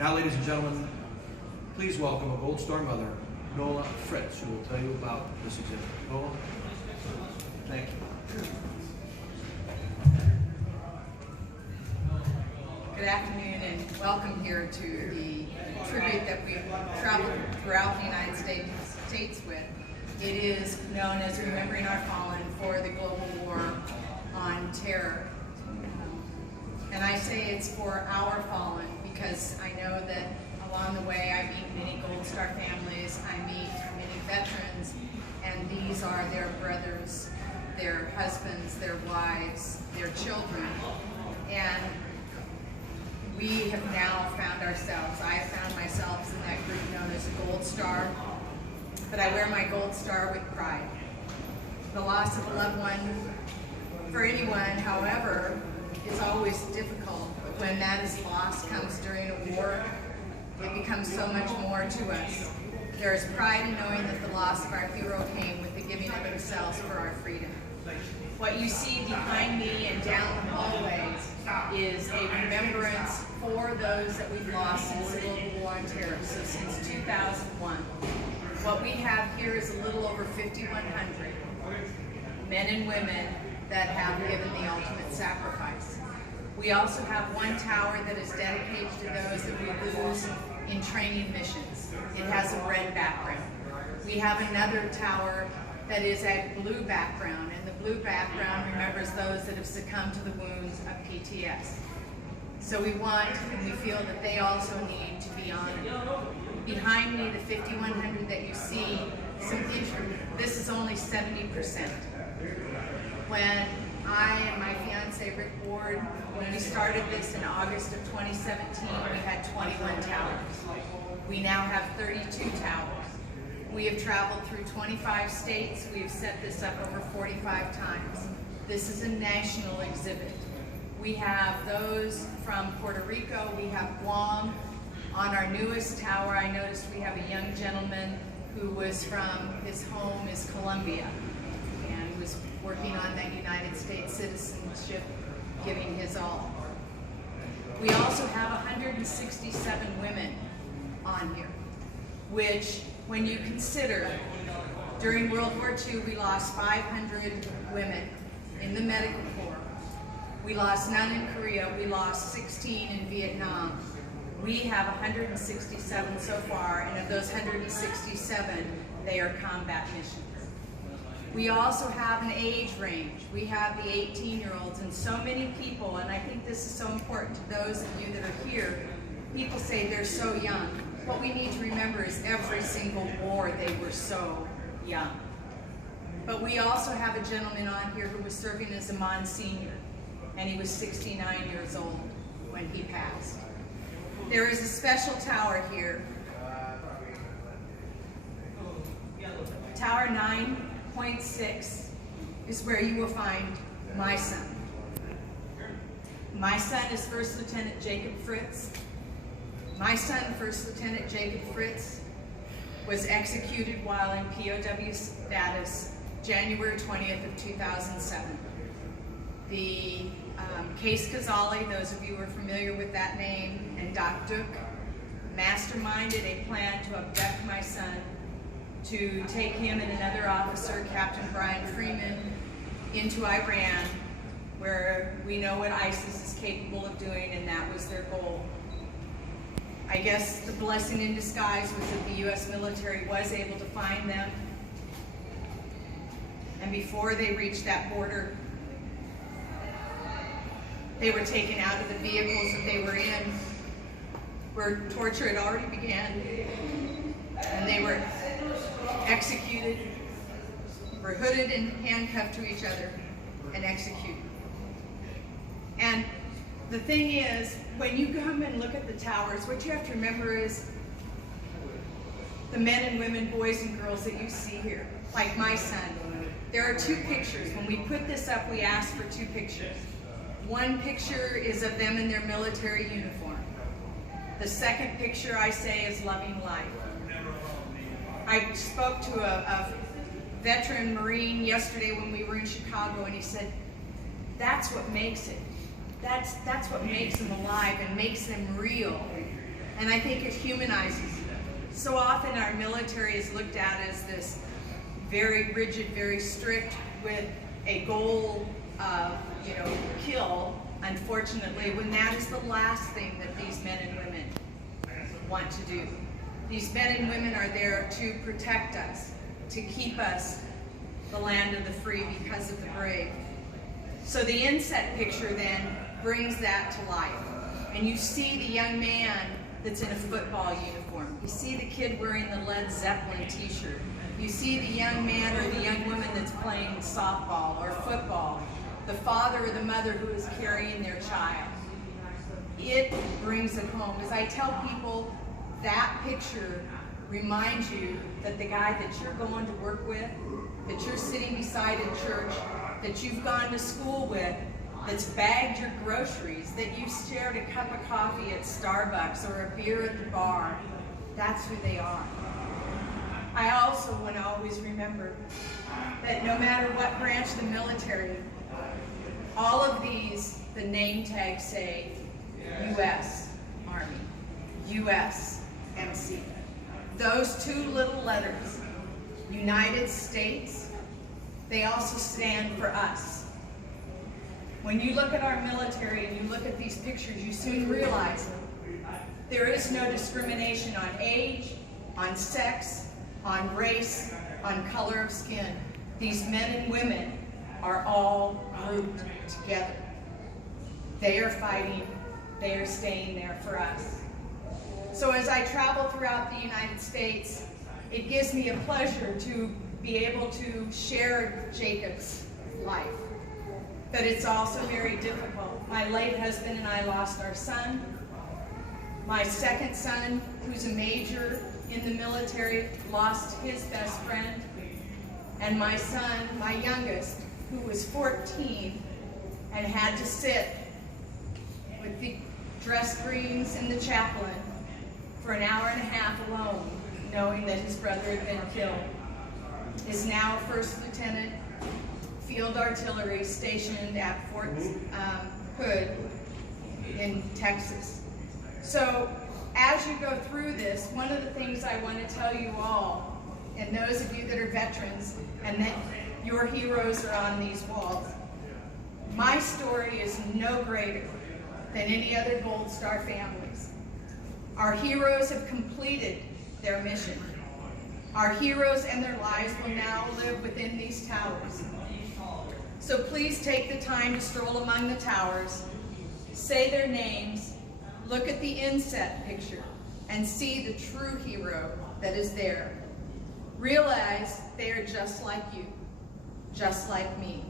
Now, ladies and gentlemen, please welcome a Gold Star mother, Nola Fritz, who will tell you about this exhibit. Nola, thank you. Good afternoon and welcome here to the tribute that we've traveled throughout the United States with. It is known as Remembering Our Fallen for the Global War on Terror. And I say it's for our fallen because I know that along the way I meet many Gold Star families, I meet many veterans, and these are their brothers, their husbands, their wives, their children. And we have now found ourselves, I have found myself in that group known as a Gold Star, but I wear my Gold Star with pride. The loss of a loved one for anyone, however, is always difficult. But when that is lost comes during a war, it becomes so much more to us. There is pride in knowing that the loss of our hero came with the giving of themselves for our freedom. What you see behind me and down the hallways is a remembrance for those that we've lost since the Global War on Terror, so since 2001. What we have here is a little over 5,100 men and women that have given the ultimate sacrifice. We also have one tower that is dedicated to those that we lose in training missions. It has a red background. We have another tower that is a blue background, and the blue background remembers those that have succumbed to the wounds of PTS. So we want and we feel that they also need to be honored. Behind me, the 5,100 that you see, this is only 70%. When I and my fiance Rick Ward, when we started this in August of 2017, we had 21 towers. We now have 32 towers. We have traveled through 25 states. We have set this up over 45 times. This is a national exhibit. We have those from Puerto Rico. We have Guam. On our newest tower, I noticed we have a young gentleman who was from, his home is Colombia, and was working on that United States citizenship, giving his all. We also have 167 women on here, which, when you consider, during World War II, we lost 500 women in the medical corps. We lost none in Korea. We lost 16 in Vietnam. We have 167 so far, and of those 167, they are combat missions. We also have an age range. We have the 18-year-olds, and so many people, and I think this is so important to those of you that are here, people say they're so young. What we need to remember is every single war they were so young. But we also have a gentleman on here who was serving as a Monsignor, and he was 69 years old when he passed. There is a special tower here. Tower 9.6 is where you will find my son. My son is First Lieutenant Jacob Fritz. My son, First Lieutenant Jacob Fritz, was executed while in POW status January 20th of 2007. The Case Ghazali, those of you who are familiar with that name, and Doc Duke masterminded a plan to abduct my son, to take him and another officer, Captain Brian Freeman, into Iran, where we know what ISIS is capable of doing, and that was their goal. I guess the blessing in disguise was that the U.S. military was able to find them, and before they reached that border, they were taken out of the vehicles that they were in, where torture had already began, and they were executed, were hooded and handcuffed to each other, and executed. And the thing is, when you come and look at the towers, what you have to remember is the men and women, boys and girls that you see here, like my son. There are two pictures. When we put this up, we asked for two pictures. One picture is of them in their military uniform. The second picture, I say, is loving life. I spoke to a veteran Marine yesterday when we were in Chicago, and he said, that's what makes it. That's what makes them alive and makes them real. and I think it humanizes. So often our military is looked at as this very rigid, very strict, with a goal of, kill, unfortunately, when that is the last thing that these men and women want to do. These men and women are there to protect us, to keep us the land of the free because of the brave. So the inset picture then brings that to life. And you see the young man that's in a football uniform. You see the kid wearing the Led Zeppelin t-shirt. You see the young man or the young woman that's playing softball or football. The father or the mother who is carrying their child. It brings it home. As I tell people, that picture reminds you that the guy that you're going to work with, that you're sitting beside in church, that you've gone to school with, that's bagged your groceries, that you shared a cup of coffee at Starbucks or a beer at the bar, that's who they are. I also want to always remember that no matter what branch of the military, all of these, the name tags say U.S. Army, U.S. MC. Those two little letters, United States, they also stand for us. When you look at our military and you look at these pictures, you soon realize there is no discrimination on age, on sex, on race, on color of skin. These men and women are all grouped together. They are fighting, they are staying there for us. So as I travel throughout the United States, it gives me a pleasure to be able to share Jacob's life. But it's also very difficult. My late husband and I lost our son. My second son, who's a major in the military, lost his best friend. And my son, my youngest, who was 14 and had to sit with the dress greens and the chaplain for an hour and a half alone, knowing that his brother had been killed, is now a first lieutenant, field artillery, stationed at Fort Hood in Texas. So as you go through this, one of the things I want to tell you all, and those of you that are veterans and that your heroes are on these walls, my story is no greater than any other Gold Star families. Our heroes have completed their mission. Our heroes and their lives will now live within these towers. So please take the time to stroll among the towers, say their names, look at the inset picture, and see the true hero that is there. Realize they are just like you, just like me.